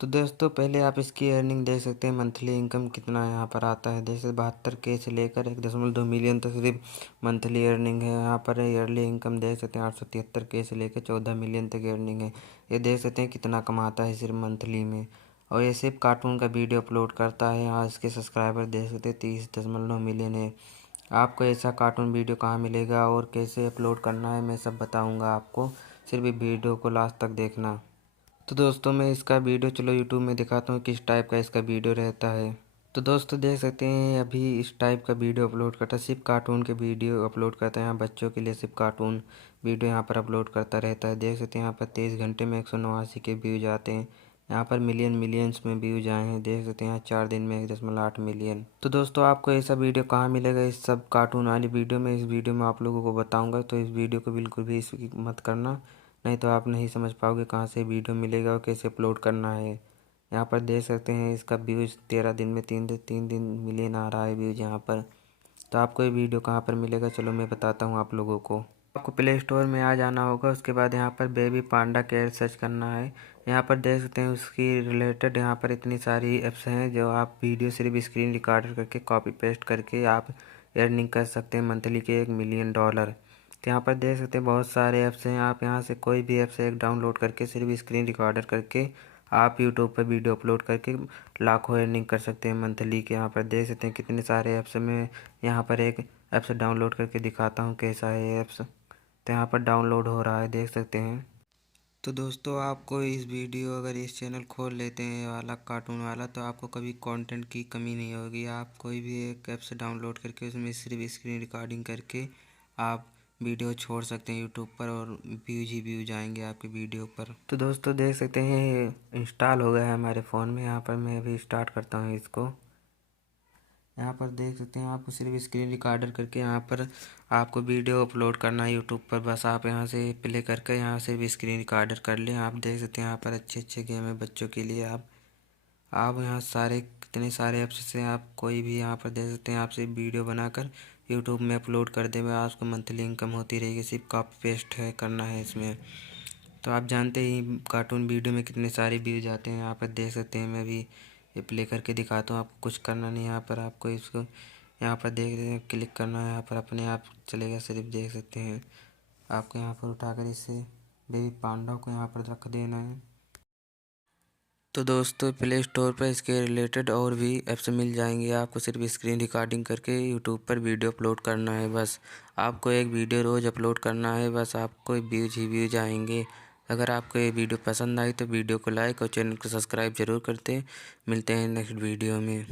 तो दोस्तों पहले आप इसकी अर्निंग देख सकते हैं, मंथली इनकम कितना यहाँ पर आता है। देख सकते 72K से लेकर 1.2 मिलियन तक सिर्फ मंथली अर्निंग है। यहाँ पर ईयरली इनकम देख सकते हैं 873K से लेकर 14 मिलियन तक अर्निंग है। ये देख सकते हैं कितना कमाता है सिर्फ मंथली में। और ये सिर्फ कार्टून का वीडियो अपलोड करता है। यहाँ इसके सब्सक्राइबर देख सकते हैं 30.9 मिलियन है। आपको ऐसा कार्टून वीडियो कहाँ मिलेगा और कैसे अपलोड करना है मैं सब बताऊँगा आपको, सिर्फ वीडियो को लास्ट तक देखना। तो दोस्तों मैं इसका वीडियो चलो यूट्यूब में दिखाता हूँ किस टाइप का इसका वीडियो रहता है। तो दोस्तों देख सकते हैं अभी इस टाइप का वीडियो अपलोड करता है, सिर्फ कार्टून के वीडियो अपलोड करता है। यहाँ बच्चों के लिए सिर्फ कार्टून वीडियो यहाँ पर अपलोड करता रहता है। देख सकते हैं यहाँ पर 23 घंटे में 189 के व्यूज आते हैं। यहाँ पर मिलियंस में व्यूज आए हैं। देख सकते हैं यहाँ 4 दिन में 1.8 मिलियन। तो दोस्तों आपको ऐसा वीडियो कहाँ मिलेगा इस सब कार्टून वाली वीडियो में, इस वीडियो में आप लोगों को बताऊँगा। तो इस वीडियो को बिल्कुल भी मत करना, नहीं तो आप नहीं समझ पाओगे कहाँ से वीडियो मिलेगा और कैसे अपलोड करना है। यहाँ पर देख सकते हैं इसका व्यूज़ 13 दिन में 3 दिन मिलियन आ रहा है व्यूज़ यहाँ पर। तो आपको ये वीडियो कहाँ पर मिलेगा चलो मैं बताता हूँ आप लोगों को। आपको प्ले स्टोर में आ जाना होगा, उसके बाद यहाँ पर बेबी पांडा केयर सर्च करना है। यहाँ पर देख सकते हैं उसकी रिलेटेड यहाँ पर इतनी सारी ऐप्स हैं जो आप वीडियो सिर्फ स्क्रीन रिकॉर्डर करके कॉपी पेस्ट करके आप अर्निंग कर सकते हैं मंथली के $1 मिलियन। तो यहाँ पर देख सकते हैं बहुत सारे ऐप्स हैं। आप यहाँ से कोई भी ऐप से एक डाउनलोड करके सिर्फ स्क्रीन रिकॉर्डर करके आप यूट्यूब पर वीडियो अपलोड करके लाखों अर्निंग कर सकते हैं मंथली के। यहाँ पर देख सकते हैं कितने सारे ऐप्स में। यहाँ पर एक ऐप्स डाउनलोड करके दिखाता हूँ कैसा है ये ऐप्स। तो यहाँ पर डाउनलोड हो रहा है देख सकते हैं। तो दोस्तों आपको इस वीडियो अगर इस चैनल खोल लेते हैं वाला कार्टून वाला, तो आपको कभी कंटेंट की कमी नहीं होगी। आप कोई भी एक ऐप से डाउनलोड करके उसमें सिर्फ स्क्रीन रिकॉर्डिंग करके आप वीडियो छोड़ सकते हैं यूट्यूब पर और व्यूज ही व्यूज आएंगे आपके वीडियो पर। तो दोस्तों देख सकते हैं इंस्टॉल हो गया है हमारे फ़ोन में। यहाँ पर मैं अभी स्टार्ट करता हूँ इसको। यहाँ पर देख सकते हैं आपको सिर्फ स्क्रीन रिकॉर्डर करके यहाँ पर आपको वीडियो अपलोड करना है यूट्यूब पर। बस आप यहाँ से प्ले करके यहाँ से भी स्क्रीन रिकॉर्डर कर लें। आप देख सकते हैं यहाँ पर अच्छे अच्छे गेम है बच्चों के लिए। आप यहाँ सारे कितने सारे ऐप्स से आप कोई भी यहाँ पर देख सकते हैं। आप सिर्फ वीडियो बनाकर यूट्यूब में अपलोड कर दें, आपको मंथली इनकम होती रहेगी। सिर्फ कॉपी पेस्ट है करना है इसमें। तो आप जानते ही कार्टून वीडियो में कितने सारे व्यूज आते हैं। यहाँ पर देख सकते हैं मैं भी ये प्ले करके दिखाता हूँ। आपको कुछ करना नहीं, यहाँ पर आपको इसको यहाँ पर देख रहे हैं क्लिक करना है। यहाँ पर अपने आप चलेगा, सिर्फ देख सकते हैं। आपको यहाँ पर उठाकर इससे बेबी पांडा को यहाँ पर रख देना है। तो दोस्तों प्ले स्टोर पर इसके रिलेटेड और भी ऐप्स मिल जाएंगे। आपको सिर्फ स्क्रीन रिकॉर्डिंग करके यूट्यूब पर वीडियो अपलोड करना है बस। आपको एक वीडियो रोज़ अपलोड करना है बस, आपको व्यूज ही व्यूज आएंगे। अगर आपको ये वीडियो पसंद आई तो वीडियो को लाइक और चैनल को सब्सक्राइब जरूर करते। मिलते हैं नेक्स्ट वीडियो में।